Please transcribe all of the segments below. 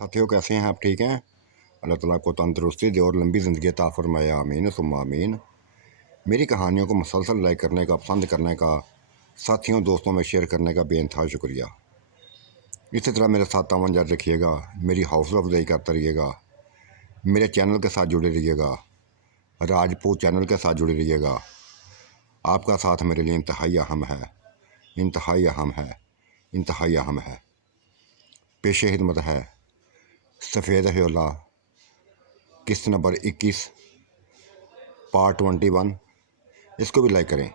साथियों, कैसे हैं आप? ठीक हैं? अल्लाह ताला को तंदुरुस्ती दे और लंबी ज़िंदगी अता फरमाए, आमीन सुम्मा आमीन। मेरी कहानियों को मुसलसल लाइक करने का, पसंद करने का, साथियों दोस्तों में शेयर करने का बेइंतहा शुक्रिया। इसी तरह मेरे साथ तावन जारी रखिएगा, मेरी हौसला अफजाई करते रहिएगा, मेरे चैनल के साथ जुड़े रहिएगा, राजपूत चैनल के साथ जुड़े रहिएगा। आपका साथ मेरे लिए इंतहाई अहम है, इंतहाई अहम है, इंतहाई अहम है। पेश खिदमत है सफ़ेद हयोला, किस्त नंबर 21, पार्ट 21। इसको भी लाइक करें,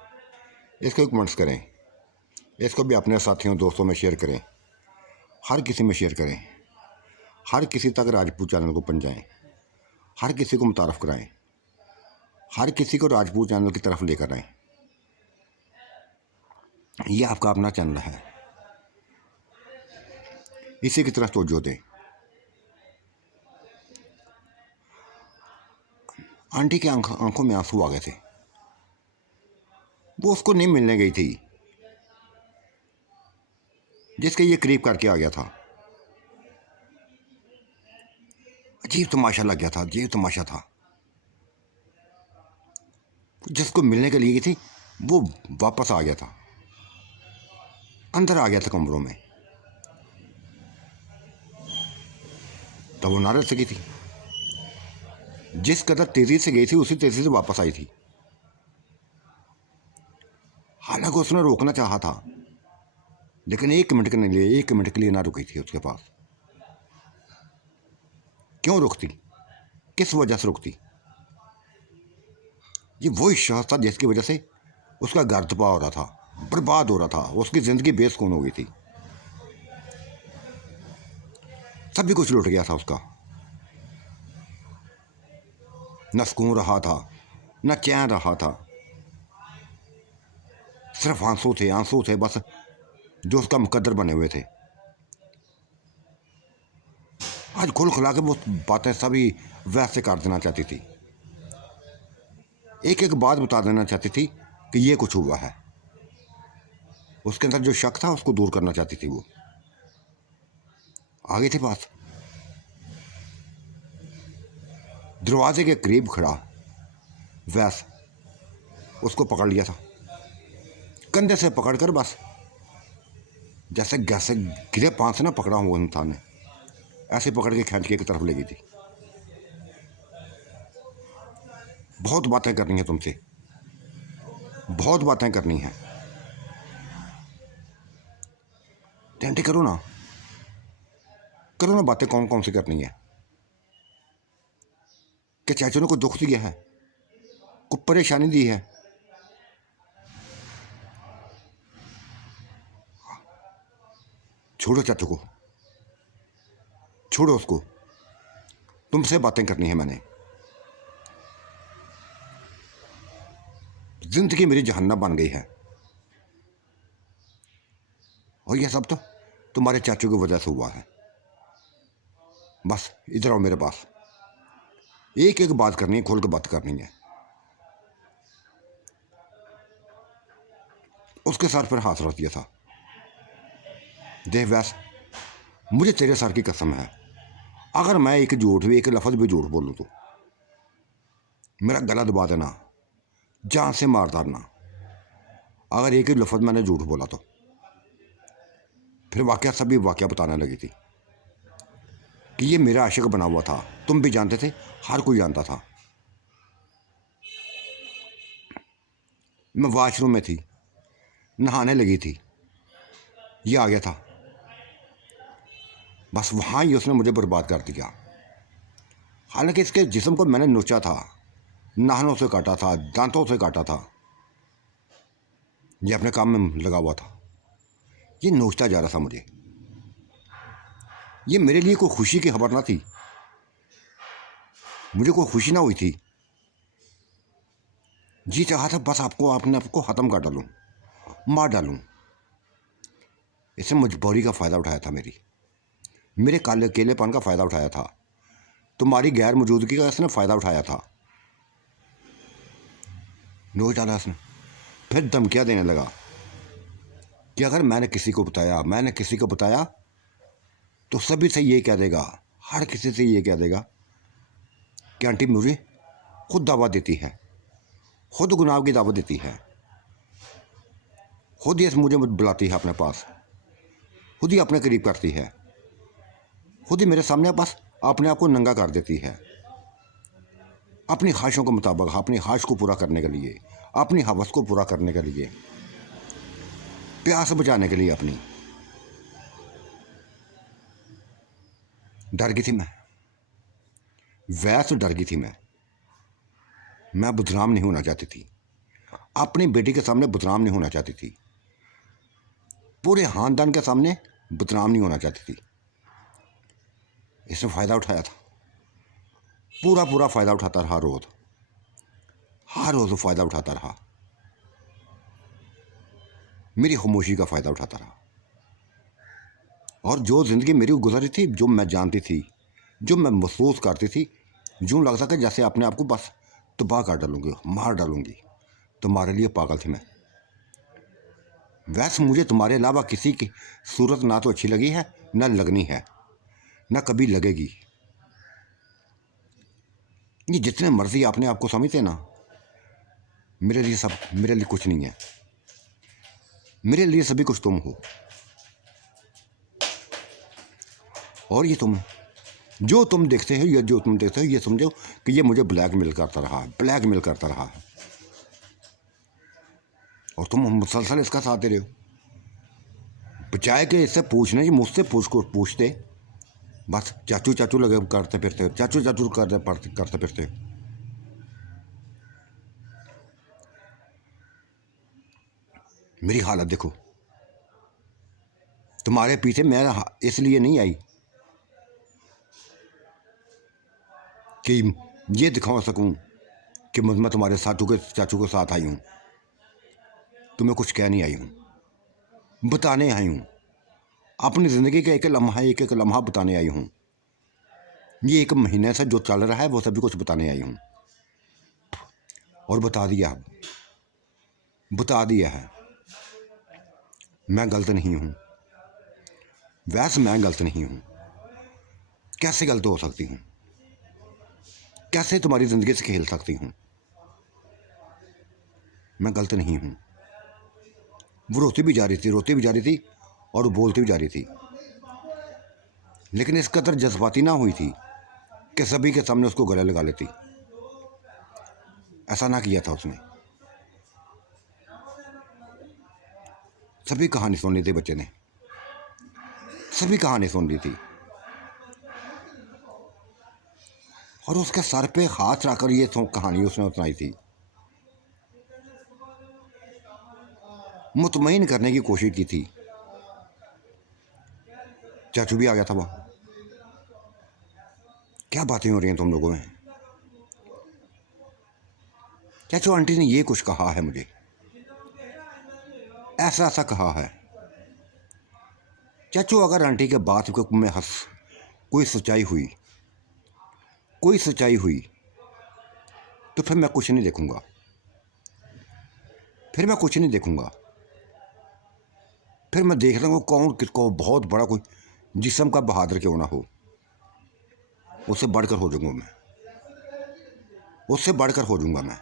इसको भी कमेंट्स करें, इसको भी अपने साथियों दोस्तों में शेयर करें, हर किसी में शेयर करें, हर किसी तक राजपूत चैनल को पहुंचाएं, हर किसी को मुतारफ़ कराएं, हर किसी को राजपूत चैनल की तरफ लेकर आएं। ये आपका अपना चैनल है, इसी की तरफ तवज्जो दें। आंटी की आंखों में आंसू आ गए थे। वो उसको नहीं मिलने गई थी जिसके ये करीब करके आ गया था। अजीब तमाशा लग गया था, अजीब तमाशा था। जिसको मिलने के लिए गई थी वो वापस आ गया था, अंदर आ गया था कमरों में। तब वो ना रह सकी थी। जिस कदर तेज़ी से गई थी उसी तेज़ी से वापस आई थी। हालांकि उसने रोकना चाहा था, लेकिन एक मिनट के लिए ना रुकी थी उसके पास। क्यों रुकती? किस वजह से रुकती? ये वही शख्स था जिसकी वजह से उसका घर तबाह हो रहा था, बर्बाद हो रहा था, उसकी ज़िंदगी बेसुकून हो गई थी। सभी कुछ लुट गया था उसका। न सुकून रहा था, न चैन रहा था, सिर्फ आंसू थे बस, जो उसका मुकद्दर बने हुए थे। आज खुल खुला के वो बातें सभी वैसे कर देना चाहती थी, एक एक बात बता देना चाहती थी कि ये कुछ हुआ है। उसके अंदर जो शक था उसको दूर करना चाहती थी। वो आ गई थी पास, दरवाजे के करीब खड़ा वैस उसको पकड़ लिया था, कंधे से पकड़कर, बस जैसे गैसे गिरे पांच से ना पकड़ा हुआ इंसान ने, ऐसे पकड़ के खींच के एक तरफ ले गई थी। बहुत बातें करनी है तुमसे, बहुत बातें करनी है। टेंटी करो ना बातें कौन कौन सी करनी है। कि चाचू ने कोई दुख दिया है, कोई परेशानी दी है? छोड़ो चाचू को, छोड़ो उसको, तुमसे बातें करनी है मैंने। जिंदगी मेरी जहन्नम बन गई है, और यह सब तो तुम्हारे चाचू की वजह से हुआ है। बस इधर आओ मेरे पास, एक एक बात करनी है, खोल के बात करनी है। उसके सर पर हाथ रख दिया था। देख वैस, मुझे तेरे सर की कसम है, अगर मैं एक लफ्ज़ भी झूठ बोलूँ तो मेरा गला दबा देना, जान से मार डालना। अगर एक ही लफ्ज़ मैंने झूठ बोला तो फिर सभी वाक़या बताने लगी थी कि ये मेरा आशिक बना हुआ था। तुम भी जानते थे, हर कोई जानता था। मैं वॉशरूम में थी, नहाने लगी थी, ये आ गया था। बस वहाँ ही उसने मुझे बर्बाद कर दिया। हालांकि इसके जिस्म को मैंने नोचा था, नाखूनों से काटा था, दांतों से काटा था। ये अपने काम में लगा हुआ था, ये नोचता जा रहा था मुझे। ये मेरे लिए कोई खुशी की खबर ना थी, मुझे कोई खुशी ना हुई थी। जी चाहा था बस अपने आप को ख़त्म कर डालूं, मार डालूं। इसने मजबूरी का फ़ायदा उठाया था, मेरे काले अकेलेपन का फ़ायदा उठाया था, तुम्हारी गैर मौजूदगी का इसने फ़ायदा उठाया था। नोच डाला इसने। फिर धमकियाँ देने लगा कि अगर मैंने किसी को बताया तो सभी से ये कह देगा, हर किसी से ये कह देगा कि आंटी मुझे खुद दावत देती है, खुद गुनाह की दावत देती है, खुद ही मुझे बुलाती है अपने पास, खुद ही अपने करीब करती है, खुद ही मेरे सामने बस अपने आप को नंगा कर देती है, अपनी ख्वाहिशों के मुताबिक, अपनी ख्वाहिश को पूरा करने के लिए, अपनी हवस को पूरा करने के लिए, प्यास बुझाने के लिए अपनी। डर गई थी मैं, वैसे डर गई थी मैं बदनाम नहीं होना चाहती थी, अपनी बेटी के सामने बदनाम नहीं होना चाहती थी, पूरे खानदान के सामने बदनाम नहीं होना चाहती थी। इसने फ़ायदा उठाया था, पूरा पूरा फ़ायदा उठाता रहा, हर रोज़ फ़ायदा उठाता रहा, मेरी खामोशी का फ़ायदा उठाता रहा। और जो ज़िंदगी मेरी गुजरी थी, जो मैं जानती थी, जो मैं महसूस करती थी, यूँ लगता था जैसे अपने आप को बस तबाह कर डालूंगी, मार डालूंगी। तुम्हारे लिए पागल थी मैं। वैसे मुझे तुम्हारे अलावा किसी की सूरत ना तो अच्छी लगी है, ना लगनी है, ना कभी लगेगी। ये जितने मर्जी अपने आप को समझते ना, मेरे लिए कुछ नहीं है। मेरे लिए सभी कुछ तुम हो। और ये तुम, जो तुम देखते हो, ये समझो कि ये मुझे ब्लैकमेल करता रहा है, और तुम मुसलसल इसका साथ दे रहे हो। बचाए कि इससे पूछने की, मुझसे पूछते बस चाचू चाचू लगे करते फिरते हो, चाचू चाचू करते फिरते हो। मेरी हालत देखो। तुम्हारे पीछे मैं इसलिए नहीं आई कि ये दिखा सकूं कि मैं तुम्हारे चाचू के साथ आई हूं। तुम्हें कुछ कह नहीं आई हूं, बताने आई हूं। अपनी ज़िंदगी का एक एक लम्हा बताने आई हूं। ये 1 महीने से जो चल रहा है वो सभी कुछ बताने आई हूं। और बता दिया है। मैं गलत नहीं हूं, वैसे मैं गलत नहीं हूं। कैसे गलत हो सकती हूं? कैसे तुम्हारी ज़िंदगी से खेल सकती हूं? मैं गलत नहीं हूं। वो रोती भी जा रही थी और बोलती भी जा रही थी, लेकिन इस कदर जज्बाती ना हुई थी कि सभी के सामने उसको गले लगा लेती। ऐसा ना किया था उसने। सभी कहानी सुन ली थी बच्चे ने, सभी कहानी सुन ली थी, और उसके सर पे हाथ रखकर ये कहानी उसने सुनाई थी। मुतमईन करने की कोशिश की थी। चाचू भी आ गया था वहाँ। क्या बातें हो रही हैं तुम लोगों में? चाचू आंटी ने ये कुछ कहा है मुझे, ऐसा ऐसा कहा है। चाचू अगर आंटी के बात को में कोई सच्चाई हुई तो फिर मैं कुछ नहीं देखूंगा, फिर मैं देख लूँगा कौन किसको बहुत बड़ा कोई जिस्म का बहादुर क्यों ना हो, उससे बढ़कर हो जाऊंगा मैं।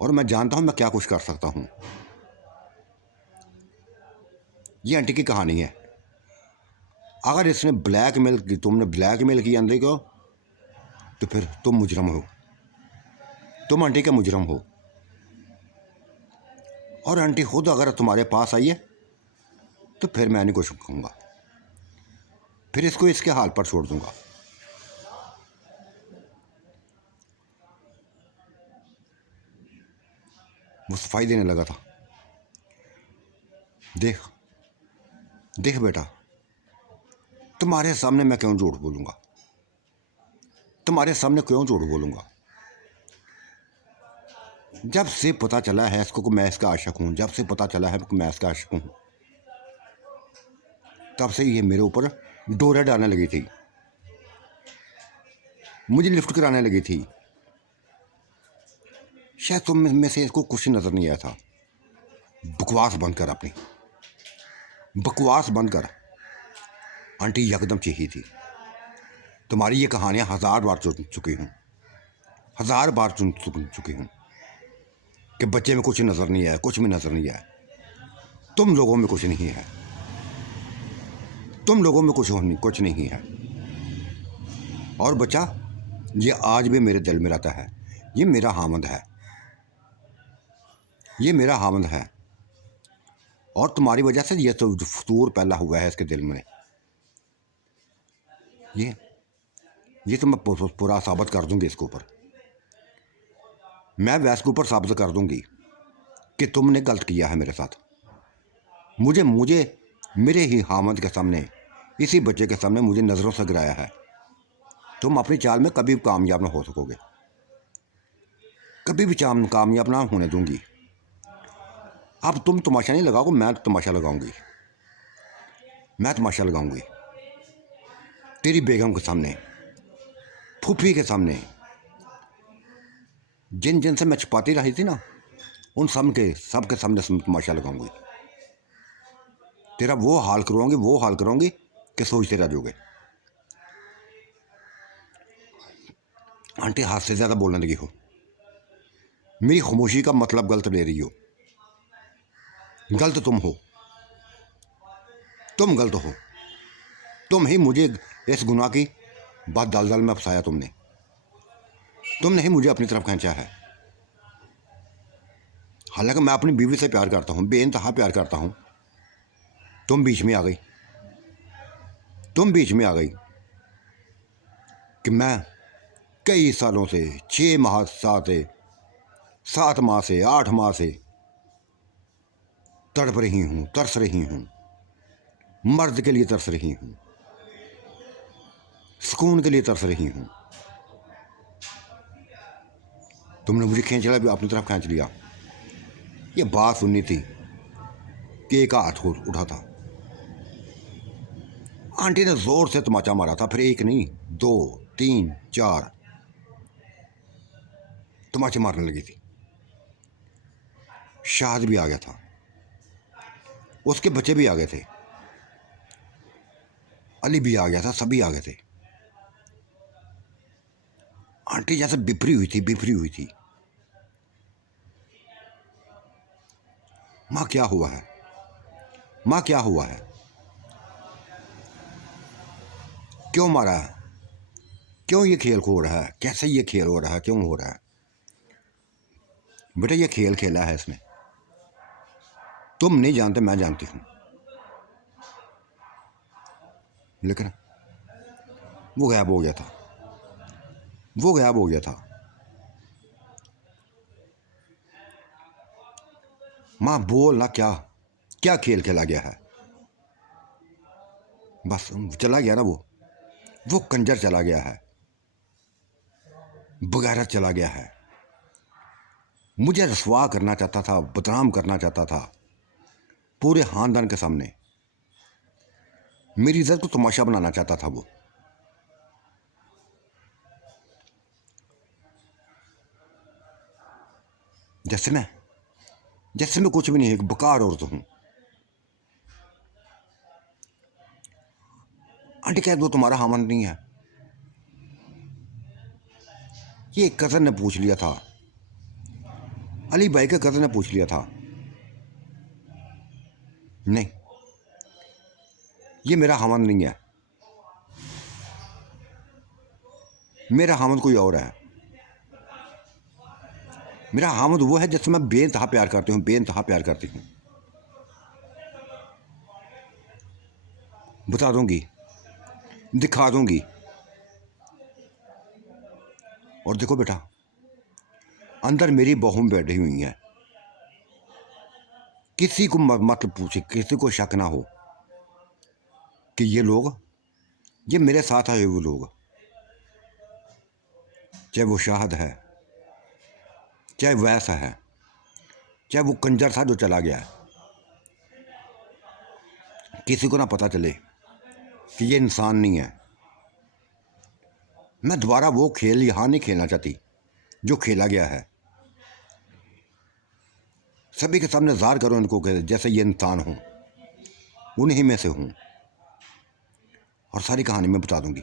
और मैं जानता हूँ मैं क्या कुछ कर सकता हूँ। ये आंटी की कहानी है। अगर इसने तुमने ब्लैकमेल किया आंटी को, तो फिर तुम मुजरम हो, तुम आंटी के मुजरम हो। और आंटी खुद अगर तुम्हारे पास आई है तो फिर मैं नहीं कुछ कहूँगा, फिर इसको इसके हाल पर छोड़ दूंगा। वो सफाई देने लगा था। देख बेटा, तुम्हारे सामने मैं क्यों झूठ बोलूँगा? जब से पता चला है इसको कि मैं इसका आशिक हूँ, तब से ये मेरे ऊपर डोरे डालने लगी थी, मुझे लिफ्ट कराने लगी थी। शायद तुम में से इसको कुछ नज़र नहीं आया था। बकवास बंद कर, आंटी यकदम चीखी थी। तुम्हारी ये कहानियाँ 1000 बार सुन चुकी हूँ, 1000 बार सुन चुकी हूँ कि बच्चे में कुछ नज़र नहीं है, कुछ भी नज़र नहीं है। तुम लोगों में कुछ नहीं है, तुम लोगों में कुछ नहीं है। और बच्चा, ये आज भी मेरे दिल में रहता है। ये मेरा हामिद है, ये मेरा हामिद है। और तुम्हारी वजह से ये तो फतूर पैदा हुआ है इसके दिल में। ये तो मैं पूरा साबित कर दूंगी इसके ऊपर। मैं वैस के ऊपर साबित कर दूंगी कि तुमने गलत किया है मेरे साथ। मुझे मेरे ही हामिद के सामने, इसी बच्चे के सामने मुझे नज़रों से गिराया है। तुम अपनी चाल में कभी कामयाब ना हो सकोगे, कभी भी कामयाब ना होने दूंगी। अब तुम तमाशा नहीं लगाओगे, मैं तमाशा लगाऊंगी। मैं तमाशा लगाऊंगी तेरी बेगम के सामने, फूफी के सामने। जिन जिन से मैं छुपाती रही थी ना, उन सब के सामने तमाशा लगाऊंगी। तेरा वो हाल करूँगी कि सोचते रह जाओगे। आंटी हाथ से ज़्यादा बोलने लगी हो। मेरी खामोशी का मतलब गलत ले रही हो। गलत तुम हो, तुम गलत हो। तुम ही मुझे इस गुनाह की बात दलदल में फंसाया। तुमने ही मुझे अपनी तरफ खींचा है। हालांकि मैं अपनी बीवी से प्यार करता हूँ, बेइंतहा प्यार करता हूँ। तुम बीच में आ गई। तुम बीच में आ गई कि मैं कई सालों से, 6 माह से, 7 माह से, 8 माह से तड़प रही हूँ, तरस रही हूँ। मर्द के लिए तरस रही हूँ, सुकून के लिए तरस रही हूँ। तुमने मुझे खींच लिया, अपनी तरफ खींच लिया। ये बात सुननी थी कि एक हाथ उठा था। आंटी ने जोर से तमाचा मारा था, फिर एक नहीं, 2, 3, 4 तमाचे मारने लगी थी। शाहद भी आ गया था, उसके बच्चे भी आ गए थे, अली भी आ गया था, सभी आ गए थे। आंटी जैसे बिफरी हुई थी। माँ क्या हुआ है? माँ क्या हुआ है? क्यों मारा है? क्यों ये खेल हो रहा है? कैसे ये खेल हो रहा है? क्यों हो रहा है? बेटा, ये खेल खेला है इसने। तुम नहीं जानते, मैं जानती हूँ। लेकिन वो गायब हो गया था, वो गायब हो गया था। माँ बोल ना, क्या क्या खेल खेला गया है? बस चला गया ना वो कंजर चला गया है, बगैरत चला गया है। मुझे रसवा करना चाहता था, बदनाम करना चाहता था पूरे खानदान के सामने। मेरी इज्जत को तमाशा बनाना चाहता था वो। जैसे मैं कुछ भी नहीं, एक बेकार औरत हूँ। आंटी कह दो तुम्हारा हामन नहीं है। ये कज़न ने पूछ लिया था, अली भाई के कज़न ने पूछ लिया था। नहीं, ये मेरा हामन नहीं है, मेरा हामद कोई और है। मेरा हामद वो है जिससे मैं बेइंतहा प्यार करती हूँ, बेइंतहा प्यार करती हूँ। बता दूंगी, दिखा दूंगी। और देखो बेटा, अंदर मेरी बहू बैठी हुई है। किसी को मत पूछे, किसी को शक ना हो कि ये मेरे साथ आए हुए लोग, चाहे वो शाहद है, चाहे वैसा है, चाहे वो कंजर था जो चला गया है, किसी को ना पता चले कि ये इंसान नहीं है। मैं दोबारा वो खेल यहाँ नहीं खेलना चाहती जो खेला गया है। सभी के सामने ज़ाहिर करो इनको कि जैसे ये इंसान हूँ, उन्हीं में से हूँ। और सारी कहानी मैं बता दूंगी,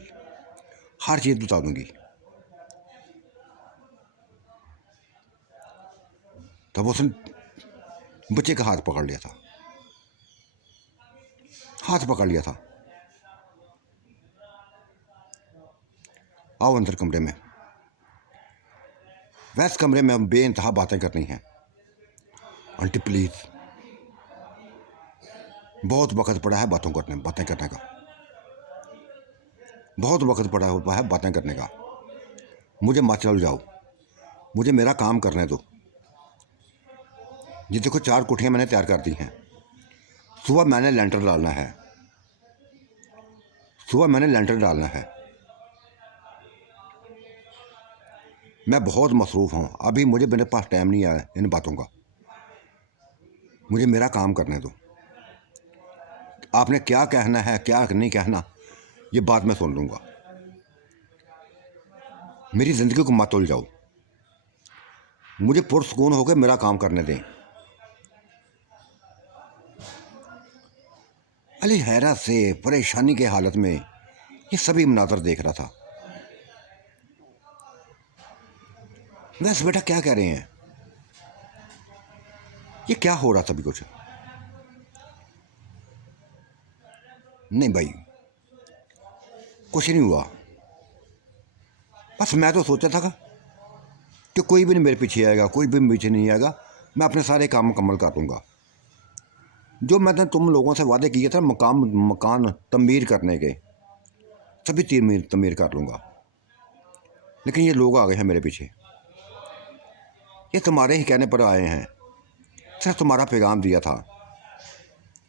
हर चीज़ बता दूंगी। तब उसने बच्चे का हाथ पकड़ लिया था, हाथ पकड़ लिया था। आओ अंदर कमरे में। वैस कमरे में हम बेइंतहा बातें करनी हैं। आंटी प्लीज़, बहुत वक्त पड़ा है बातें करने का, बहुत वक्त पड़ा हुआ है बातें करने का। मुझे मत चल जाओ, मुझे मेरा काम करने दो। ये देखो 4 कोठियाँ मैंने तैयार कर दी हैं। सुबह मैंने लेंटर डालना है, सुबह मैंने लेंटर डालना है। मैं बहुत मसरूफ़ हूँ, अभी मुझे मेरे पास टाइम नहीं आया इन बातों का। मुझे मेरा काम करने दो। आपने क्या कहना है क्या नहीं कहना ये बात मैं सुन लूँगा। मेरी ज़िंदगी को मत उलझाओ, मुझे पुरसुकून होकर मेरा काम करने दें। अली हैरत से परेशानी के हालत में ये सभी मनाज़र देख रहा था। वैसे बेटा क्या कह रहे हैं, ये क्या हो रहा था अभी कुछ? नहीं भाई, कुछ नहीं हुआ। बस मैं तो सोचा था कि कोई भी नहीं मेरे पीछे आएगा, कोई भी पीछे नहीं आएगा, मैं अपने सारे काम मुकम्मल कर दूँगा। जो मैंने तुम लोगों से वादे किए थे मकान तमीर करने के, सभी तमीर कर लूँगा। लेकिन ये लोग आ गए हैं मेरे पीछे, ये तुम्हारे ही कहने पर आए हैं। सिर्फ तुम्हारा पैगाम दिया था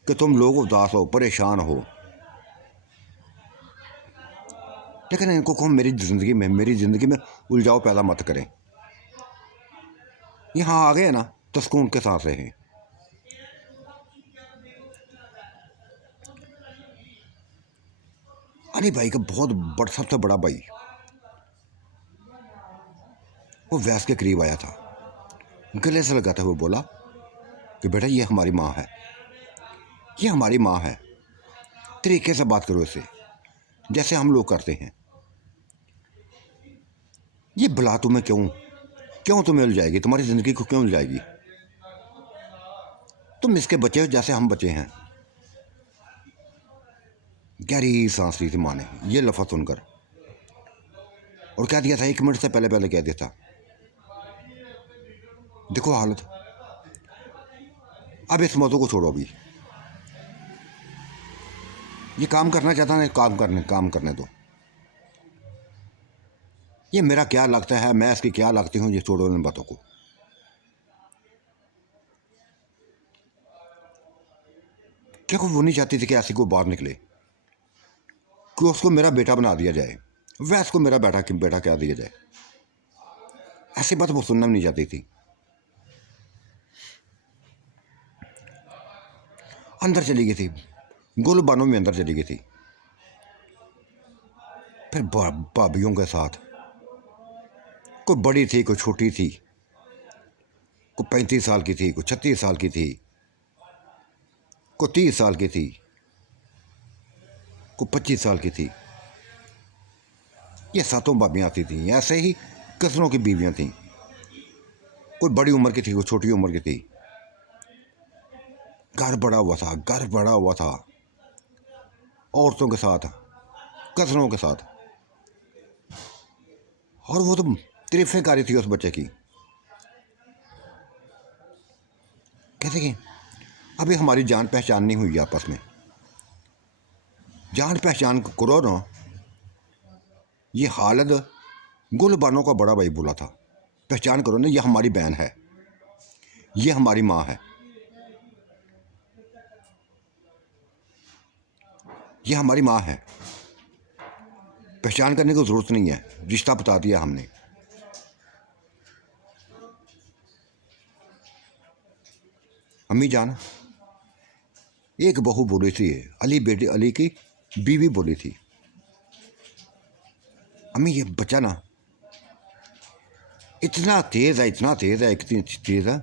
कि तुम लोग उदास हो, परेशान हो, लेकिन इनको को मेरी ज़िंदगी में उलझाव पैदा मत करें। यहाँ आ गए ना तो सुकून के साथ रहें। अली भाई का बहुत सबसे बड़ा भाई वो वैस के करीब आया था, गले से लगाते हुए बोला कि बेटा ये हमारी माँ है, ये हमारी माँ है, तरीके से बात करो इससे जैसे हम लोग करते हैं। ये भला तुम्हें क्यों तुम्हें उलझाएगी, तुम्हारी ज़िंदगी को क्यों उलझाएगी? तुम इसके बच्चे हो जैसे हम बच्चे हैं। गहरी सांस ली थी माँ ने ये लफ्ज़ सुनकर, और क्या दिया था 1 मिनट से पहले कह दिया था। देखो हालत, अब इस मौजू को छोड़ो, अभी ये काम करना चाहता है, काम करने दो। ये मेरा क्या लगता है, मैं इसकी क्या लगती हूँ, ये छोड़ो इन बातों को। क्या वो नहीं चाहती थी कि ऐसी कोई बात निकले कि उसको मेरा बेटा बना दिया जाए, वैस को मेरा बेटा क्या दिया जाए? ऐसी बात वो सुनना नहीं चाहती थी। अंदर चली गई थी, गुलबानों में अंदर चली गई थी। फिर भाभीियों के साथ, कोई बड़ी थी, कोई छोटी थी, कोई 35 साल की थी, कोई 36 साल की थी, कोई 30 साल की थी, कोई 25 साल की थी। ये 7 भाभियाँ आती थीं, ऐसे ही कज़नों की बीवियाँ थीं। कोई बड़ी उम्र की थी, कोई छोटी उम्र की थी। घर बड़ा हुआ था औरतों के साथ, कज़नों के साथ। और वो तो तारीफ़ें कर रही थी उस बच्चे की, कहते कि अभी हमारी जान पहचान नहीं हुई आपस में, जान पहचान करो ना। ये हालत गुलबानों का बड़ा भाई बोला था, पहचान करो ना, ये हमारी बहन है, ये हमारी माँ है, ये हमारी माँ है। पहचान करने की ज़रूरत नहीं है, रिश्ता बता दिया हमने। अम्मी जान, एक बहू बोली थी, अली की बीवी बोली थी, अम्मी ये बच्चा ना इतना तेज़ है, इतनी तेज़ है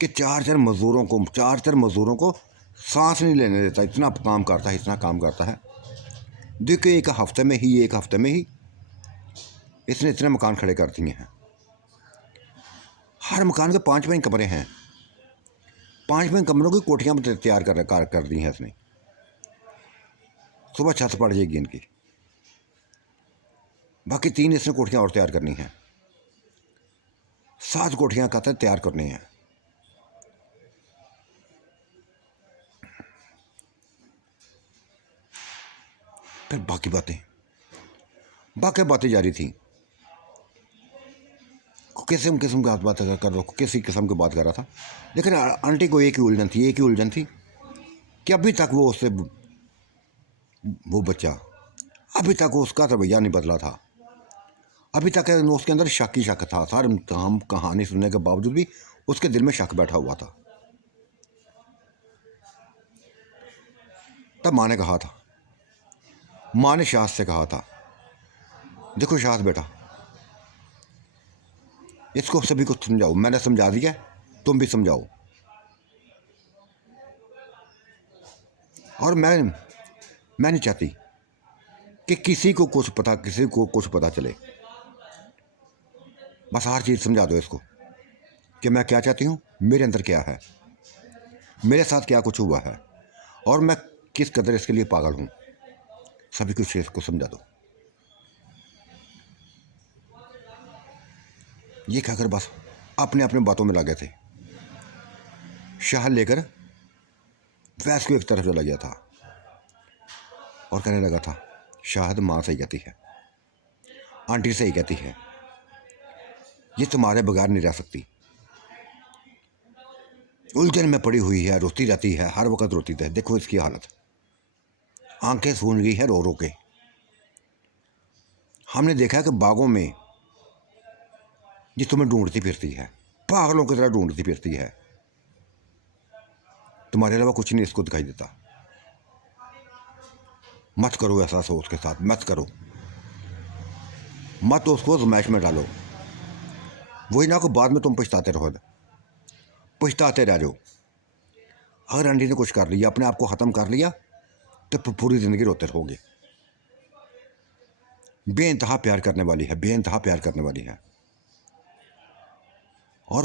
कि चार मज़दूरों को सांस नहीं लेने देता, इतना काम करता है। देखिए एक हफ्ते में ही इसने इतने मकान खड़े कर दिए हैं। हर मकान के 5 कमरे हैं, 5 कमरों की कोठियाँ तैयार कर दी हैं इसने। सुबह छत पड़ जाएगी इनकी, बाकी 3 इसने कोठियाँ और तैयार करनी हैं। 7 कोठियाँ कहते हैं तैयार करनी हैं। फिर बाकी बातें जारी थी। किस्म की बात कर रहा, किसी किस्म की बात कर रहा था। लेकिन आंटी को एक ही उलझन थी कि अभी तक वो उससे वो बच्चा अभी तक उसका रवैया नहीं बदला था। अभी तक उसके अंदर शक ही शक था। सारी कहानी सुनने के बावजूद भी उसके दिल में शक बैठा हुआ था। तब माँ ने शाह से कहा था, देखो शाह बेटा, इसको सभी को समझाओ। मैंने समझा दिया, तुम भी समझाओ। और मैं नहीं चाहती कि किसी को कुछ पता चले। बस हर चीज़ समझा दो इसको कि मैं क्या चाहती हूँ, मेरे अंदर क्या है, मेरे साथ क्या कुछ हुआ है, और मैं किस कदर इसके लिए पागल हूँ। सभी कुछ इसको समझा दो। ये कहकर बस अपने बातों में लगे थे। शाह लेकर वैस को एक तरफ चला गया था और कहने लगा था, शायद माँ सही कहती है, आंटी सही कहती है, ये तुम्हारे बगैर नहीं रह सकती। उलझन में पड़ी हुई है, रोती रहती है, हर वक्त रोती है। देखो इसकी हालत, आंखें सून गई है रो रो के। हमने देखा कि बागों में ये तुम्हें ढूंढती फिरती है, पागलों की तरह ढूंढती फिरती है। तुम्हारे अलावा कुछ नहीं इसको दिखाई देता। मत करो ऐसा उसके साथ, मत करो, मत उसको ज़माइश में डालो। वही ना को बाद में तुम पछताते रह जाओ। अगर आंटी ने कुछ कर लिया, अपने आप को ख़त्म कर लिया, तो पूरी ज़िंदगी रोते रहोगे। बेइंतहा प्यार करने वाली है। और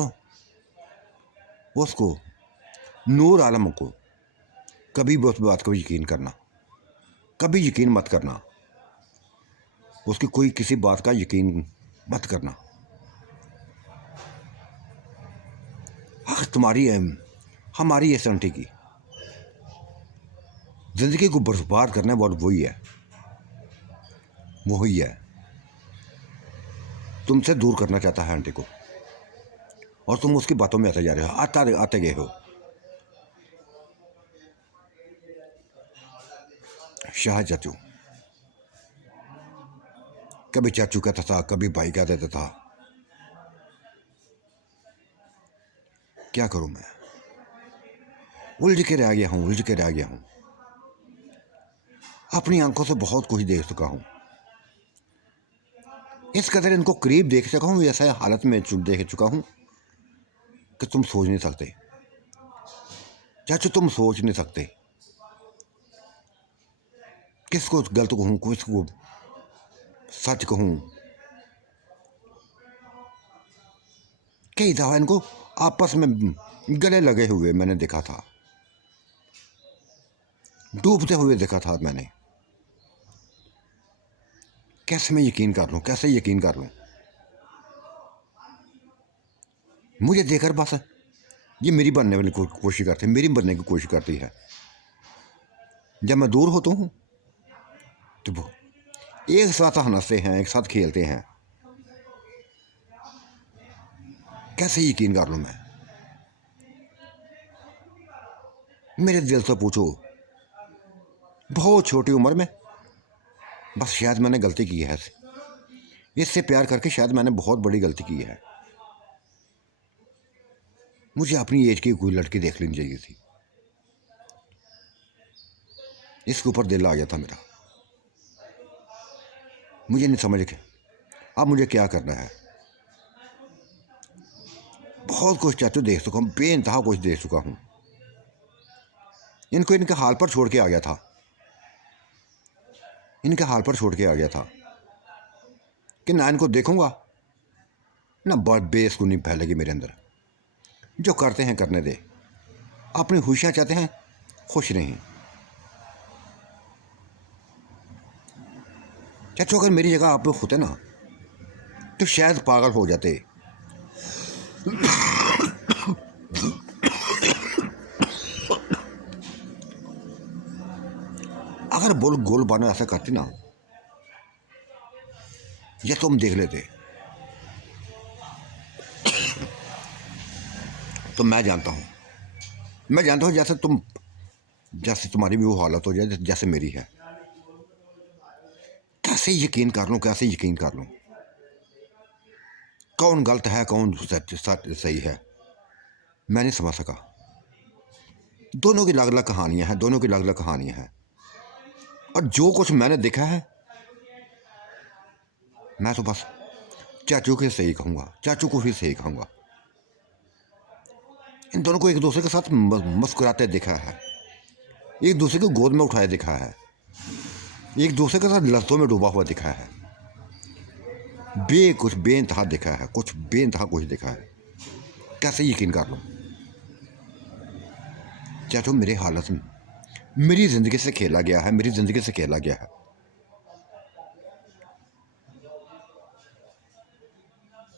उसको, नूर आलम को, कभी भी उस बात को कभी यकीन मत करना। उसकी कोई किसी बात का यकीन मत करना। अगर तुम्हारी हमारी इस आंटी की ज़िंदगी को बर्बाद करने वाला वही है। तुमसे दूर करना चाहता है आंटी को, और तुम उसकी बातों में आते जा रहे हो, आते गए हो। शाह चाचू, कभी चाचू कहता था, कभी भाई कह देता था। क्या करूं मैं, उलझ के रह गया हूं। अपनी आंखों से बहुत कुछ देख चुका हूं। इस कदर इनको करीब देख चुका हूं, ऐसा हालत में देख चुका हूं कि तुम सोच नहीं सकते चाचू, तुम सोच नहीं सकते। किसको गलत कहूं, किसको सच कहूं। कई दफा इनको आपस में गले लगे हुए मैंने देखा था, डूबते हुए देखा था मैंने। कैसे मैं यकीन कर लूं, मुझे देखकर बस ये मेरी बनने वाली कोशिश करती है, मेरी बनने की कोशिश करती है। जब मैं दूर होता हूँ तो वो एक साथ हंसते हैं, एक साथ खेलते हैं। कैसे यकीन कर लूं मैं। मेरे दिल से पूछो, बहुत छोटी उम्र में बस शायद मैंने गलती की है, इससे प्यार करके शायद मैंने बहुत बड़ी गलती की है। मुझे अपनी एज की कोई लड़की देख लेनी चाहिए थी। इसके ऊपर दिल आ गया था मेरा। मुझे नहीं समझ के अब मुझे क्या करना है। बहुत कुछ चाचू देख चुका हूँ, बेइंतहा कुछ देख चुका हूँ। इनको इनके हाल पर छोड़ के आ गया था। इनके हाल पर छोड़ के आ गया था कि ना इनको देखूंगा ना बहुत बेसुनी फैलेगी मेरे अंदर। जो करते हैं करने दे, अपनी खुशियाँ चाहते हैं, खुश नहीं। चाचू अगर मेरी जगह आप लोग होते ना तो शायद पागल हो जाते। अगर बोल गोल बाना ऐसा करती ना, या तुम देख लेते, तो मैं जानता हूँ जैसे तुम्हारी भी वो हालत हो जाए जैसे मेरी है। कैसे यकीन कर लूँ, कैसे यकीन कर लूँ कौन गलत है कौन सही है, मैं नहीं समझ सका। दोनों की अलग अलग कहानियाँ हैं, दोनों की अलग अलग कहानियाँ हैं। और जो कुछ मैंने देखा है, मैं तो बस चाचू के सही कहूँगा, चाचू को भी सही कहूँगा। इन दोनों को एक दूसरे के साथ मुस्कुराते देखा है, एक दूसरे को गोद में उठाए दिखा है, एक दूसरे के साथ लफ्ज़ों में डूबा हुआ दिखा है, कुछ बेइंतहा दिखा है, कुछ बेइंतहा कुछ दिखा है। कैसे यकीन कर लूँ चाचू, मेरे हालत में मेरी ज़िंदगी से खेला गया है, मेरी ज़िंदगी से खेला गया है।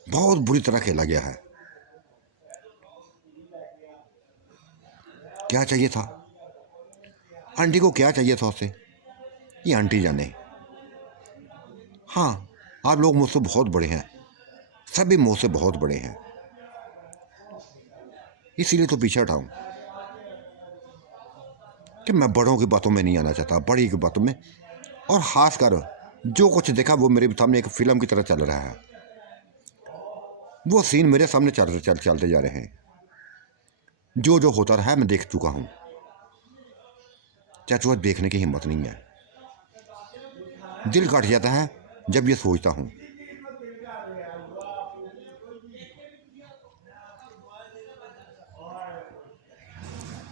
बहुत बुरी तरह खेला गया है। क्या चाहिए था आंटी को, क्या चाहिए था उससे, ये आंटी जाने। हाँ, आप लोग मुझसे बहुत बड़े हैं, सभी मुझसे बहुत बड़े हैं, इसीलिए तो पीछे हटाऊँ कि मैं बड़ों की बातों में नहीं आना चाहता, बड़ी की बातों में। और खासकर जो कुछ देखा वो मेरे सामने एक फिल्म की तरह चल रहा है, वो सीन मेरे सामने चलते जा रहे हैं। जो जो होता रहा है मैं देख चुका हूँ चाचू, देखने की हिम्मत नहीं है। दिल कट जाता है जब ये सोचता हूँ।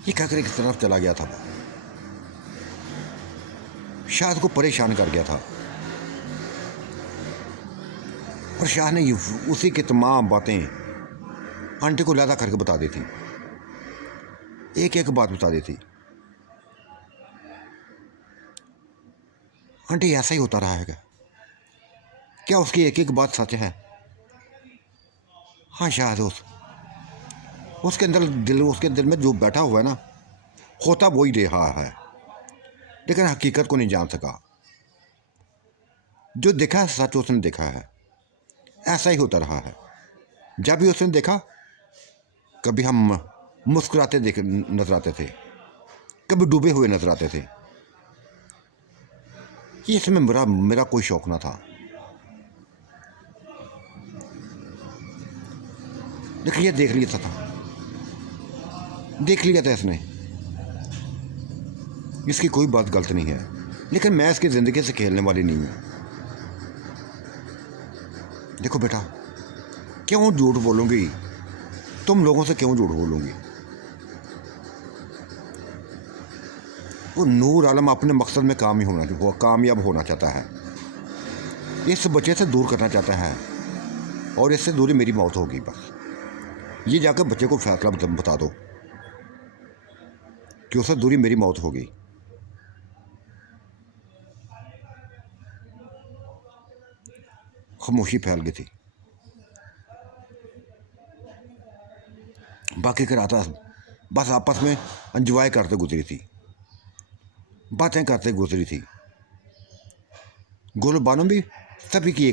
ये कहकर एक तरफ चला गया था, शायद को परेशान कर गया था, और शाह ने उसी की तमाम बातें आंटी को लादा करके बता दी थी, एक एक बात बता दी थी। आंटी ऐसा ही होता रहा है क्या उसकी एक एक बात सच है? हाँ, शायद उसके दिल में जो बैठा हुआ है ना, होता वही रहा है, लेकिन हकीकत को नहीं जान सका। जो देखा है सच उसने देखा है, ऐसा ही होता रहा है। जब भी उसने देखा, कभी हम मुस्कुराते नजर आते थे, कभी डूबे हुए नजर आते थे। ये इसमें मेरा कोई शौक ना था, लेकिन ये देख लिया था इसने। इसकी कोई बात गलत नहीं है, लेकिन मैं इसकी ज़िंदगी से खेलने वाली नहीं हूँ। देखो बेटा, क्यों झूठ बोलूँगी, तुम लोगों से क्यों झूठ बोलूँगी? वो नूर आलम अपने मकसद में कामयाब होना चाहता है, इस बच्चे से दूर करना चाहता है, और इससे दूरी मेरी मौत होगी। बस ये जाकर बच्चे को फैसला बता दो कि उससे दूरी मेरी मौत होगी। खामोशी फैल गई थी। बाकी का रात बस आपस में एंजॉय करते गुजरी थी, बातें करते गुजरी थी। गोल बानो भी सभी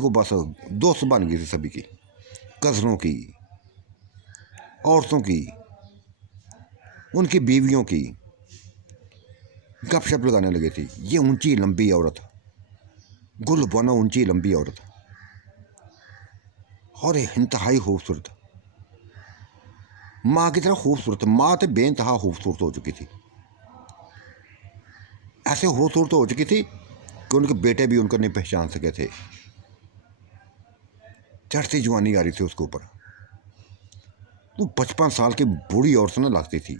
को बस दोस्त बन गई थी, सभी की, कज़नों की, औरतों की, उनकी बीवियों की गपशप लगाने लगी थी। ये ऊंची लंबी औरत, गुल बानो ऊंची लंबी औरत, और इंतहाई खूबसूरत, माँ की तरह खूबसूरत। माँ तो बेइंतहा खूबसूरत हो चुकी थी, ऐसे खूबसूरत हो चुकी थी कि उनके बेटे भी उनको नहीं पहचान सके थे। चढ़ती जवानी आ रही थी उसके ऊपर। वो 55 साल की बूढ़ी औरत न लगती थी,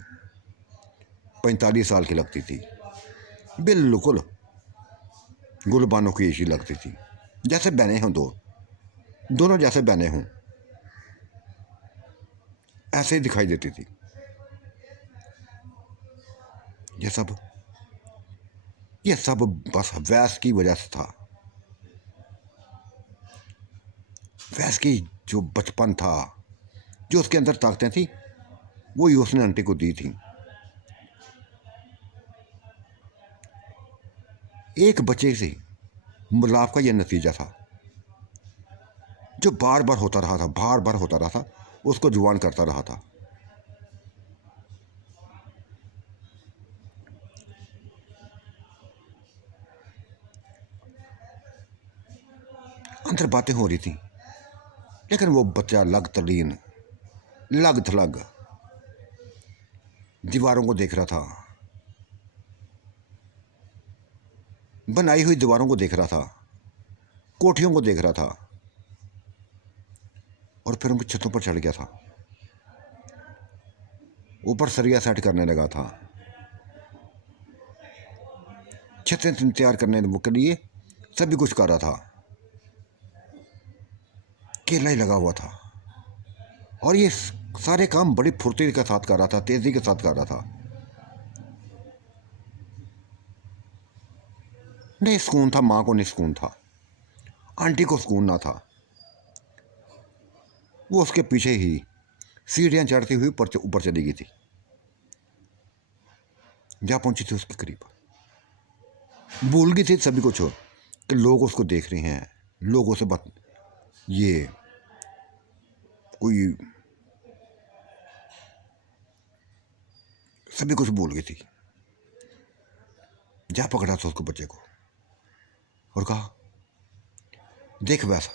45 साल की लगती थी बिल्कुल। गुलबानों की ऐसी लगती थी, जैसे बहनें हों, दोनों जैसे बहनें हों, ऐसे ही दिखाई देती थी। ये सब बस वैस की वजह से था। वैस की जो बचपन था, जो उसके अंदर ताकतें थी, वो ही उसने आंटी को दी थी। एक बच्चे से मिलाप का यह नतीजा था, जो बार बार होता रहा था, बार बार होता रहा था, उसको जुबान करता रहा था। अंदर बातें हो रही थी, लेकिन वो बच्चा लग तलीन, लग थलग दीवारों को देख रहा था, बनाई हुई दीवारों को देख रहा था, कोठियों को देख रहा था, और फिर उनकी छतों पर चढ़ गया था। ऊपर सरिया सेट करने लगा था, छतें तैयार करने के लिए सभी कुछ कर रहा था। केला ही लगा हुआ था, और ये सारे काम बड़ी फुर्ती के साथ कर रहा था, तेजी के साथ कर रहा था। नहीं सुकून था, माँ को नहीं सुकून था, आंटी को सुकून ना था। वो उसके पीछे ही सीढ़ियाँ चढ़ती हुई ऊपर चली गई थी। जा पहुंची थी उसके करीब, भूल गई थी सभी कुछ, कि लोग उसको देख रहे हैं, लोगों से बात, ये कोई, सभी कुछ भूल गई थी। जा पकड़ा था उसको, बच्चे को, और कहा, देख वैसा,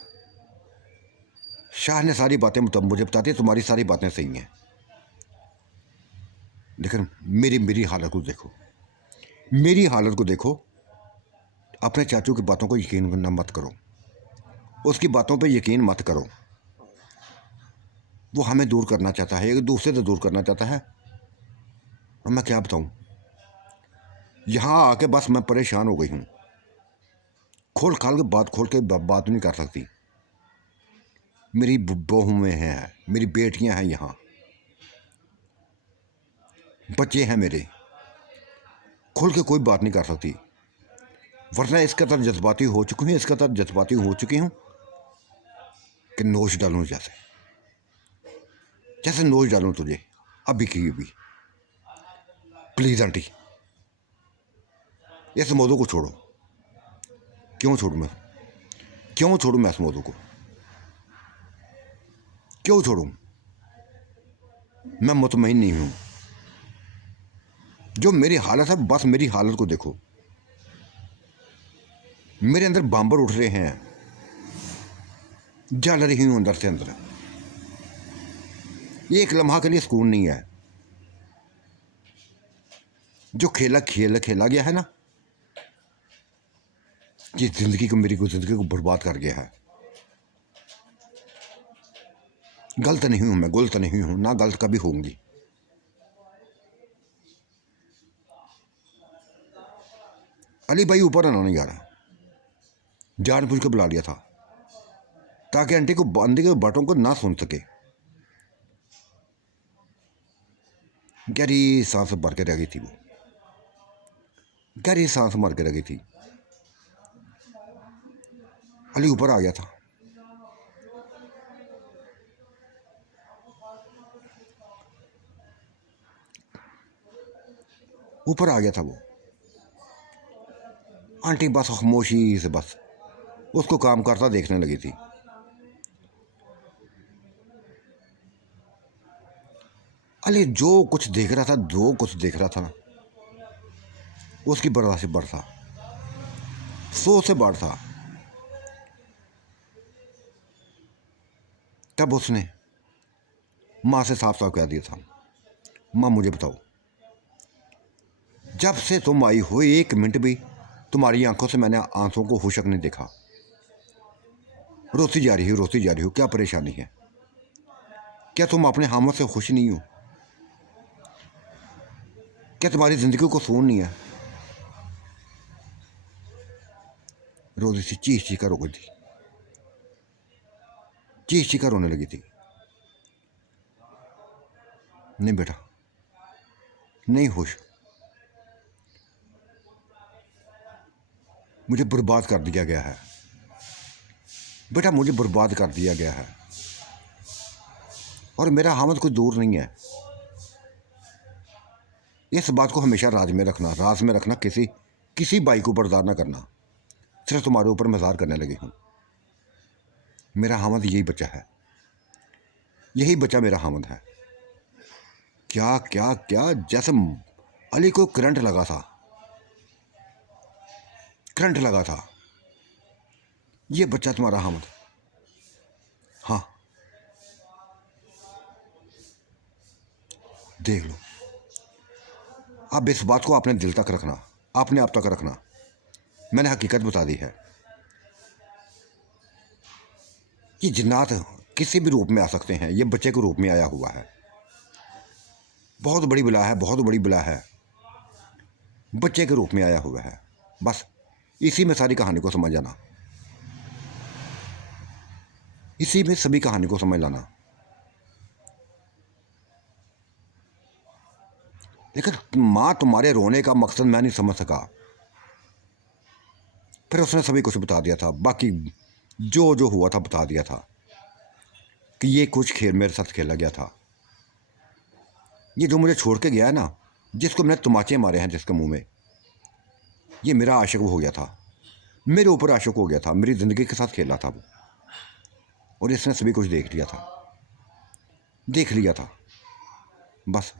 शाह ने सारी बातें मुझे बताती, तुम्हारी सारी बातें सही हैं, लेकिन मेरी हालत को देखो, मेरी हालत को देखो। अपने चाचू की बातों को यकीन मत करो, उसकी बातों पे यकीन मत करो। वो हमें दूर करना चाहता है, एक दूसरे से दूर करना चाहता है, और मैं क्या बताऊं। यहाँ आके बस मैं परेशान हो गई हूँ। खोल के बात नहीं कर सकती। मेरी बहुएं हैं, मेरी बेटियां हैं, यहाँ बच्चे हैं मेरे, खोल के कोई बात नहीं कर सकती, वरना इसका तरह जज्बाती हो चुकी हूँ कि नोच डालूं, जैसे नोच डालूं तुझे अभी की अभी। प्लीज़ आंटी, इस मौजू को छोड़ो। क्यों छोड़ूं मैं इस मौजू को, क्यों छोड़ूं? मैं मुतमईन नहीं हूं। जो मेरी हालत है, बस मेरी हालत को देखो। मेरे अंदर बांबर उठ रहे हैं, जल रही हूं अंदर से अंदर। ये एक लम्हा के लिए सुकून नहीं है। जो खेला गया है ना, ये जिंदगी को बर्बाद कर गया है। गलत नहीं हूं मैं, गलत नहीं हूं, ना गलत कभी होंगी। अली भाई ऊपर आना नहीं आ रहा, जानबूझ के बुला लिया था, ताकि आंटी के बातों को ना सुन सके। गहरी सांस भर के रह गई थी वो, गहरी सांस मार के रह गई थी। अली ऊपर आ गया था, ऊपर आ गया था वो। आंटी बस खामोशी से बस उसको काम करता देखने लगी थी। अली जो कुछ देख रहा था ना, उसकी बर्दाश्त से बढ़ था, 100 से बढ़ था। तब उसने माँ से साफ साफ कह दिया था, माँ मुझे बताओ, जब से तुम आई हो 1 मिनट भी तुम्हारी आंखों से मैंने आंसुओं को हुशक नहीं देखा। रोती जा रही हो, क्या परेशानी है? क्या तुम अपने हामों से खुश नहीं हो? क्या तुम्हारी ज़िंदगी को सुकून नहीं है? रोती थी, चीख चीख कर रो गई थी, चीख चीख कर रोने लगी थी। नहीं बेटा, नहीं होश, मुझे बर्बाद कर दिया गया है बेटा, मुझे बर्बाद कर दिया गया है। और मेरा हामिद कोई दूर नहीं है। इस बात को हमेशा राज में रखना, राज में रखना। किसी भाई को बर्दाश्त ना करना। सिर्फ तुम्हारे ऊपर मज़ाक करने लगी हूँ। मेरा हामिद यही बच्चा है, यही बच्चा मेरा हामिद है। क्या क्या क्या, जैसे अली को करंट लगा था, करंट लगा था। ये बच्चा तुम्हारा हामिद। हाँ, देख लो। अब इस बात को अपने दिल तक रखना, अपने आप तक रखना। मैंने हकीकत बता दी है। ये जिन्नात किसी भी रूप में आ सकते हैं, ये बच्चे के रूप में आया हुआ है। बहुत बड़ी बला है, बहुत बड़ी बला है। बच्चे के रूप में आया हुआ है। बस इसी में सारी कहानी को समझ जाना, इसी में सभी कहानी को समझ लाना। लेकिन माँ तुम्हारे रोने का मकसद मैं नहीं समझ सका। फिर उसने सभी कुछ बता दिया था, बाकी जो जो हुआ था बता दिया था कि ये कुछ खेल मेरे साथ खेला गया था। ये जो मुझे छोड़ के गया है ना, जिसको मैंने तमाचे मारे हैं जिसके मुंह में, ये मेरा आशिक हो गया था, मेरे ऊपर आशिक हो गया था, मेरी ज़िंदगी के साथ खेला था वो। और इसने सभी कुछ देख लिया था, देख लिया था। बस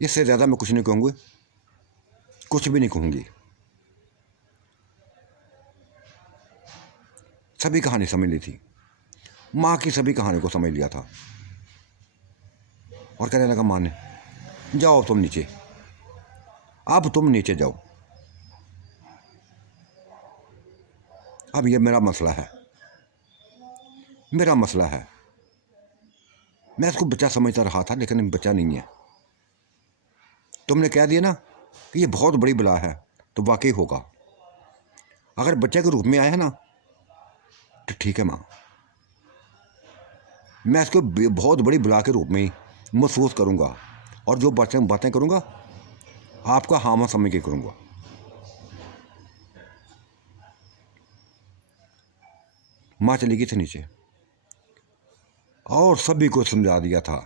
इससे ज़्यादा मैं कुछ नहीं कहूँगी, कुछ भी नहीं कहूँगी। सभी कहानी समझ ली थी, माँ की सभी कहानी को समझ लिया था। और कहने लगा माँ ने, जाओ अब तुम नीचे, अब तुम नीचे जाओ, अब ये मेरा मसला है, मेरा मसला है। मैं इसको बच्चा समझता रहा था, लेकिन बच्चा नहीं है। तुमने कह दिया ना कि ये बहुत बड़ी बला है, तो वाकई होगा। अगर बच्चे के रूप में आया है ना, तो ठीक है माँ, मैं इसको बहुत बड़ी बला के रूप में ही महसूस करूँगा। और जो बातें करूँगा, आपका हाँ समझ के करूँगा। माँ चली गई थी नीचे और सभी को समझा दिया था।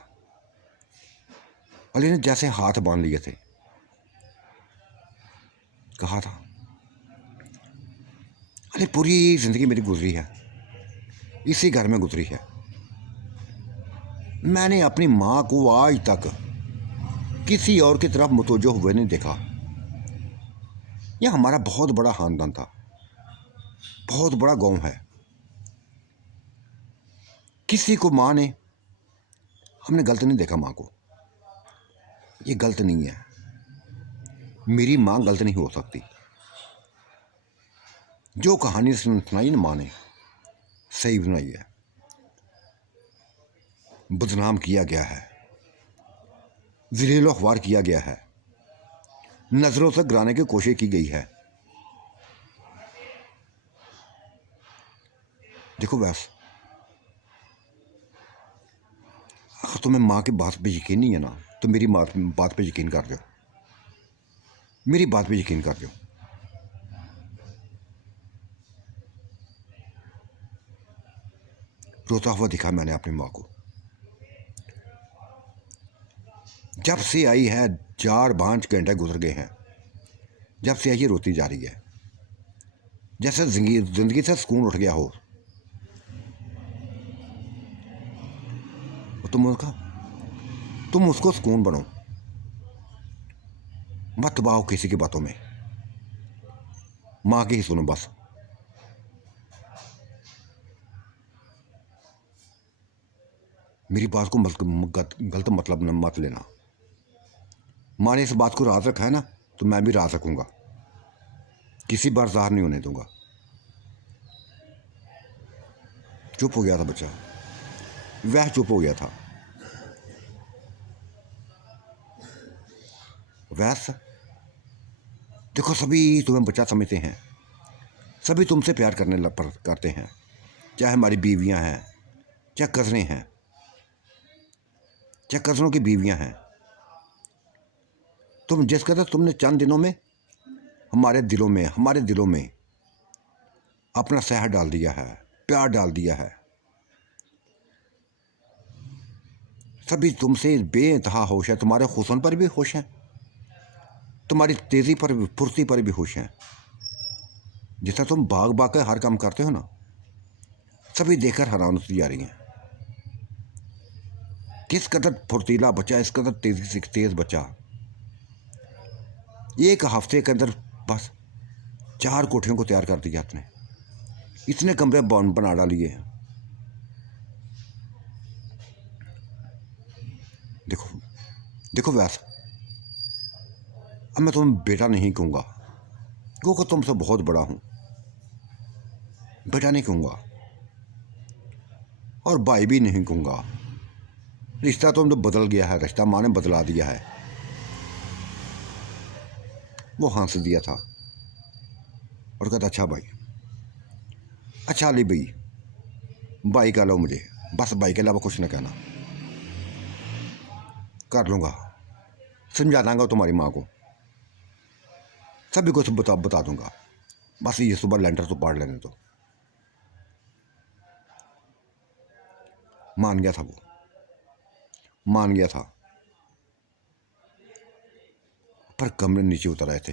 अली ने जैसे हाथ बांध लिए थे, कहा था, अली पूरी ज़िंदगी मेरी गुजरी है, इसी घर में गुजरी है। मैंने अपनी माँ को आज तक किसी और की तरफ मुतवज्जो हुए नहीं देखा। यह हमारा बहुत बड़ा ख़ानदान था, बहुत बड़ा गांव है। किसी को माँ ने, हमने गलत नहीं देखा माँ को। ये गलत नहीं है, मेरी माँ गलत नहीं हो सकती। जो कहानी सुनाई ना माँ ने, सही बनाई है। बदनाम किया गया है, ज़लील ख्वार किया गया है, नज़रों से गिराने की कोशिश की गई है। देखो बस, अगर तुम्हें माँ की बात पे यकीन नहीं है ना, तो मेरी बात पे यकीन कर दो, मेरी बात पे यकीन कर दो। रोता हुआ दिखा मैंने अपनी माँ को। जब से आई है 4-5 घंटे गुजर गए हैं, जब से आई ये रोती जा रही है, जैसे जिंदगी से सुकून उठ गया हो। तुम उसको सुकून बनो, मत दबाओ किसी की बातों में, माँ की ही सुनो बस। मेरी बात को गलत मतलब मत लेना। माँ ने इस बात को राज रखा है ना, तो मैं भी राज रखूँगा, किसी बार ज़ाहिर नहीं होने दूंगा। चुप हो गया था बच्चा, वह चुप हो गया था। वैसे देखो, सभी तुम्हें बच्चा समझते हैं, सभी तुमसे प्यार करते हैं, चाहे हमारी बीवियां हैं, चाहे कज़नें हैं, चाहे कज़नों की बीवियां हैं। तुम जिस कदर तुमने चंद दिनों में हमारे दिलों में अपना शहर डाल दिया है, प्यार डाल दिया है। सभी तुमसे बेइंतहा खुश है, तुम्हारे हुस्न पर भी खुश हैं, तुम्हारी तेज़ी पर भी, फुर्ती पर भी खुश हैं। जितना तुम भाग भाग कर हर काम करते हो ना, सभी देखकर हैरान होती जा रही हैं। किस कदर फुर्तीला बच्चा, इस कदर तेज बच्चा। एक हफ्ते के अंदर बस 4 कोठियों को तैयार कर दिया आपने, इतने कमरे बना डालिए। देखो देखो व्यास, अब मैं तुम्हें बेटा नहीं कहूँगा, क्योंकि तुमसे बहुत बड़ा हूँ, बेटा नहीं कहूँगा, और भाई भी नहीं कहूँगा। रिश्ता तो बदल गया है, रिश्ता माँ ने बदला दिया है। वो हंस दिया था और कहता अच्छा भाई, अच्छा अली भाई, भाई कह लो मुझे, बस भाई के अलावा कुछ ना कहना। कर लूँगा, समझा दूँगा तुम्हारी माँ को, सभी कुछ बता दूँगा, बस ये सुबह लेंटर तो पाड़ लेने दो। मान गया था वो, मान गया था। पर कमरे नीचे उतर आए थे,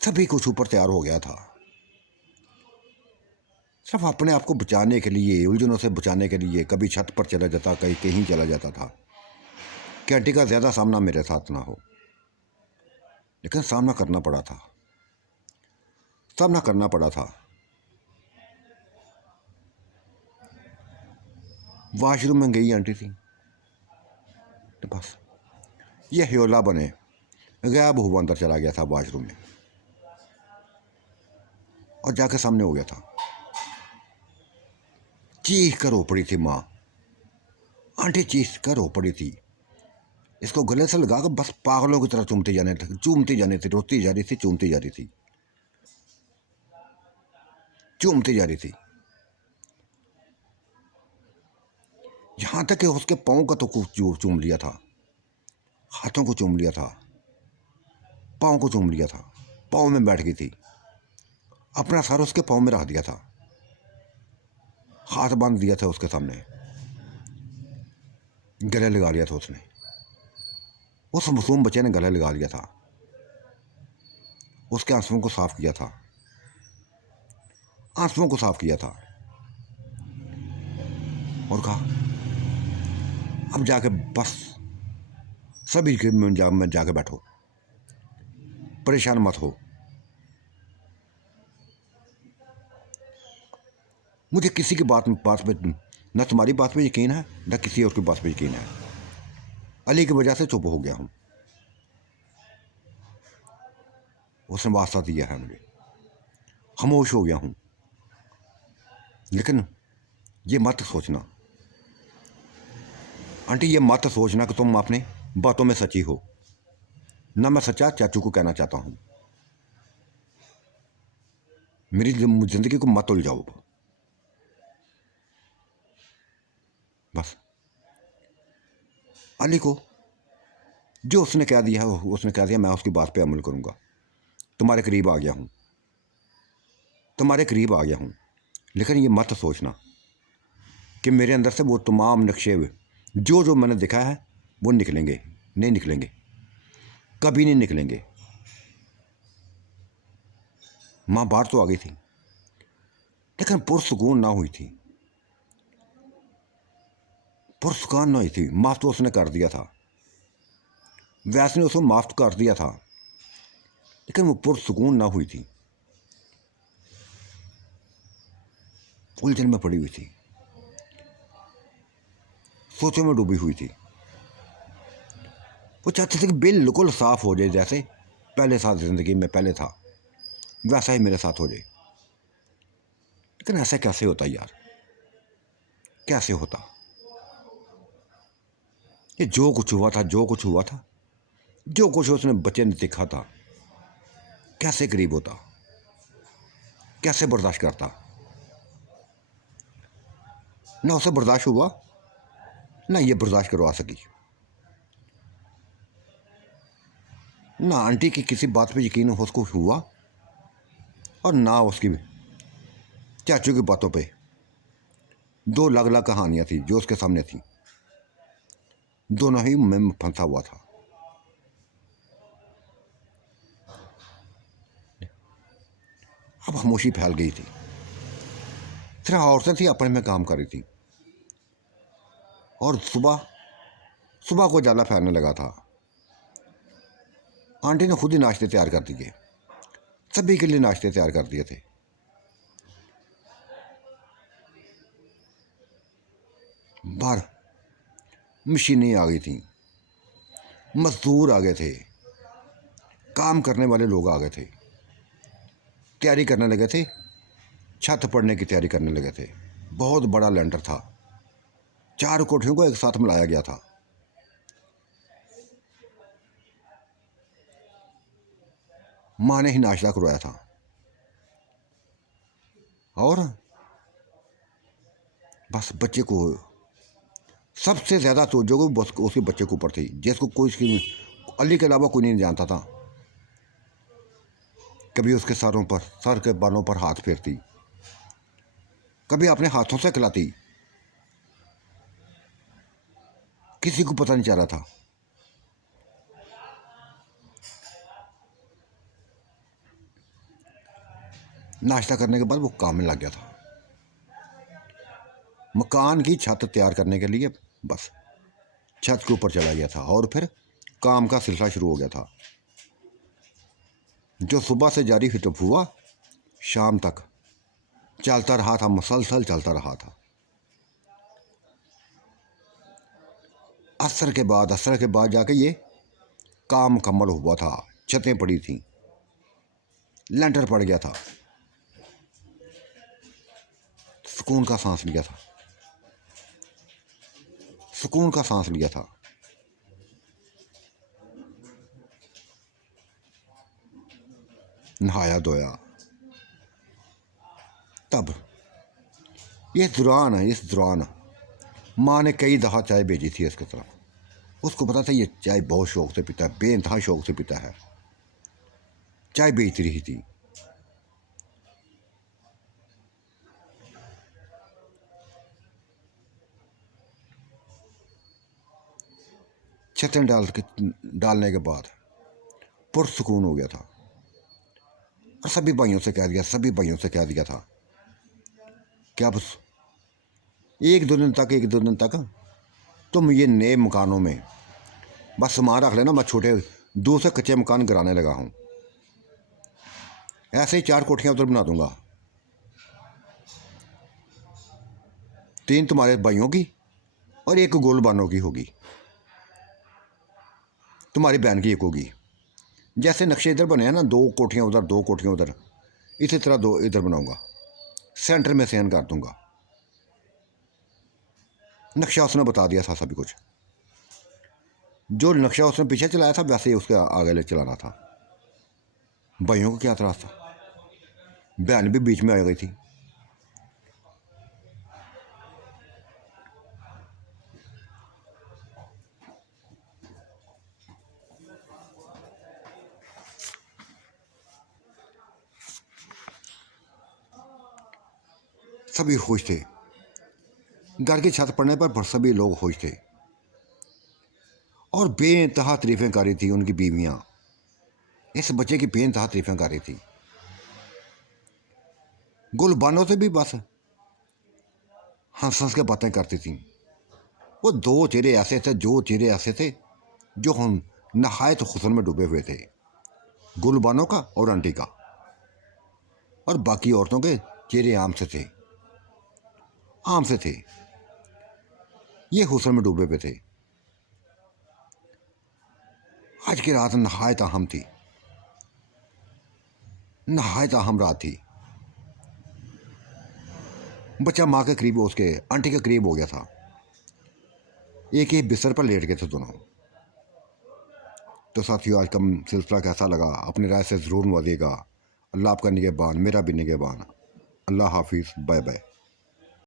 सभी कुछ ऊपर तैयार हो गया था, सिर्फ अपने आप को बचाने के लिए, उलझनों से बचाने के लिए। कभी छत पर चला जाता, कहीं कहीं चला जाता था कि आंटी का ज़्यादा सामना मेरे साथ ना हो, लेकिन सामना करना पड़ा था, सामना करना पड़ा था। वॉशरूम में गई आंटी थी, तो बस ये ह्योला बने गायब हुआ, अंदर चला गया था वॉशरूम में, और जाकर सामने हो गया था। चीख कर रो पड़ी थी माँ, आंटी चीख कर रो पड़ी थी। इसको गले से लगा कर बस पागलों की तरह चूमती जाने थी, रोती जा रही थी, चूमती जा रही थी, चूमती जा रही थी। यहां तक कि उसके पाँव का तो कुछ चूम लिया था, हाथों को चूम लिया था, पाँव को चूम लिया था, पाँव में बैठ गई थी, अपना सर उसके पाँव में रख दिया था, हाथ बांध दिया था उसके सामने, गले लगा लिया था उसने, उस मासूम बच्चे ने गले लगा लिया था, उसके आंसुओं को साफ किया था, आंसुओं को साफ किया था, और कहा अब जाके बस सभी के में जाके बैठो, परेशान मत हो। मुझे किसी की बात में न तुम्हारी बात में यकीन है, न किसी और की बात में यकीन है। अली की वजह से चुप हो गया हूँ, उसने वास्ता दिया है मुझे, खामोश हो गया हूँ। लेकिन ये मत सोचना आंटी, ये मत सोचना कि तुम अपने बातों में सच्ची हो। ना मैं सच्चा चाचू को कहना चाहता हूँ, मेरी जिंदगी को मत उलझाओ बस। अली को जो उसने कह दिया है, उसने कह दिया, मैं उसकी बात पे अमल करूँगा। तुम्हारे करीब आ गया हूँ, तुम्हारे करीब आ गया हूँ। लेकिन ये मत सोचना कि मेरे अंदर से वो तमाम नक्शे जो मैंने दिखा है वो निकलेंगे, नहीं निकलेंगे, कभी नहीं निकलेंगे। माँ बाहर तो आ गई थी, लेकिन पुरसुकून ना हुई थी, पुरसुकून ना हुई थी। माफ़ तो उसने कर दिया था, वैसे ने उसको माफ़ कर दिया था, लेकिन वो पुरसुकून ना हुई थी, उलझन में पड़ी हुई थी, सोचों में डूबी हुई थी। वो चाहते थे कि बिल्कुल साफ हो जाए, जैसे पहले साथ ज़िंदगी में पहले था वैसा ही मेरे साथ हो जाए। लेकिन ऐसा कैसे होता यार, कैसे होता? ये जो कुछ हुआ था, जो कुछ हुआ था, जो कुछ उसने बच्चे ने देखा था, कैसे करीब होता? कैसे बर्दाश्त करता। ना उसे बर्दाश्त हुआ, ना ये बर्दाश्त करवा सकी। ना आंटी की किसी बात पे यकीन उसको हुआ, और ना उसकी चाचू की बातों पे। दो अलग अलग कहानियाँ थी जो उसके सामने थी, दोनों ही में फंसा हुआ था। अब खामोशी फैल गई थी। सिर्फ औरतें थी अपने में काम कर रही थी, और सुबह सुबह को जाला फैलने लगा था। आंटी ने खुद ही नाश्ते तैयार कर दिए, सभी के लिए नाश्ते तैयार कर दिए थे। बाहर मशीनें आ गई थी, मजदूर आ गए थे, काम करने वाले लोग आ गए थे, तैयारी करने लगे थे, छत पड़ने की तैयारी करने लगे थे। बहुत बड़ा लेंटर था, 4 कोठियों को एक साथ मिलाया गया था। माँ ने ही नाश्ता करवाया था, और बस बच्चे को सबसे ज़्यादा तवज्जो को बस उसके बच्चे के ऊपर थी, जिसको कोई इसकी अली के अलावा कोई नहीं जानता था। कभी उसके सर के बालों पर हाथ फेरती, कभी अपने हाथों से खिलाती, किसी को पता नहीं चल रहा था। नाश्ता करने के बाद वो काम में लग गया था, मकान की छत तैयार करने के लिए बस छत के ऊपर चला गया था, और फिर काम का सिलसिला शुरू हो गया था, जो सुबह से जारी हुआ शाम तक चलता रहा था, मुसलसल चलता रहा था। असर के बाद जाके ये काम मुकम्मल हुआ था। छतें पड़ी थी, लेंटर पड़ गया था, सुकून का सांस लिया था, सुकून का सांस लिया था। नहाया धोया। तब इस दौरान माँ ने कई दफ़ा चाय भेजी थी इसकी तरफ। उसको पता था ये चाय बहुत शौक से पीता है, बेइंतहा शौक से पीता है। चाय बेचती रही थी। छतें डालने के बाद पुरसुकून हो गया था, और सभी भाइयों से कह दिया था कि अब एक दो दिन तक तुम ये नए मकानों में बस सामान रख लेना। मैं छोटे दूसरे कच्चे मकान गिराने लगा हूँ, ऐसे ही 4 कोठियाँ उधर बना दूंगा, 3 तुम्हारे भाइयों की और 1 गोलबानों की होगी, तुम्हारी बहन की 1 होगी। जैसे नक्शे इधर बने हैं ना, 2 कोठियाँ उधर 2 कोठियाँ उधर, इसी तरह 2 इधर बनाऊंगा, सेंटर में सहन कर दूंगा। नक्शा उसने बता दिया था सभी कुछ। जो नक्शा उसने पीछे चलाया था वैसे ही उसके आगे ले चलाना था। भाइयों को क्या एतराज़ था, बहन भी बीच में आ गई थी। सभी खुश थे, घर की छत पड़ने पर सभी लोग खुश थे, और बेइंतहा तारीफें कर रही थी उनकी बीवियाँ। इस बच्चे की बेइंतहा तारीफें कर रही थी। गुलबानों से भी बस हंस हंस के बातें करती थी। वो 2 चेहरे ऐसे थे जो हम नहायत हुस्न में डूबे हुए थे, गुलबानों का और आंटी का। और बाकी औरतों के चेहरे आम से थे, ये हुस्न में डूबे हुए थे। आज की रात नहायत अहम रात थी। बच्चा माँ के करीब, उसके आंटी के करीब हो गया था। एक ही बिस्तर पर लेट गए थे दोनों। तो साथियों, आज का सिलसिला कैसा लगा अपनी राय से ज़रूर नवाजिएगा। अल्लाह आपका निगहबान, मेरा भी निगहबान। अल्लाह हाफिज़, बाय बाय।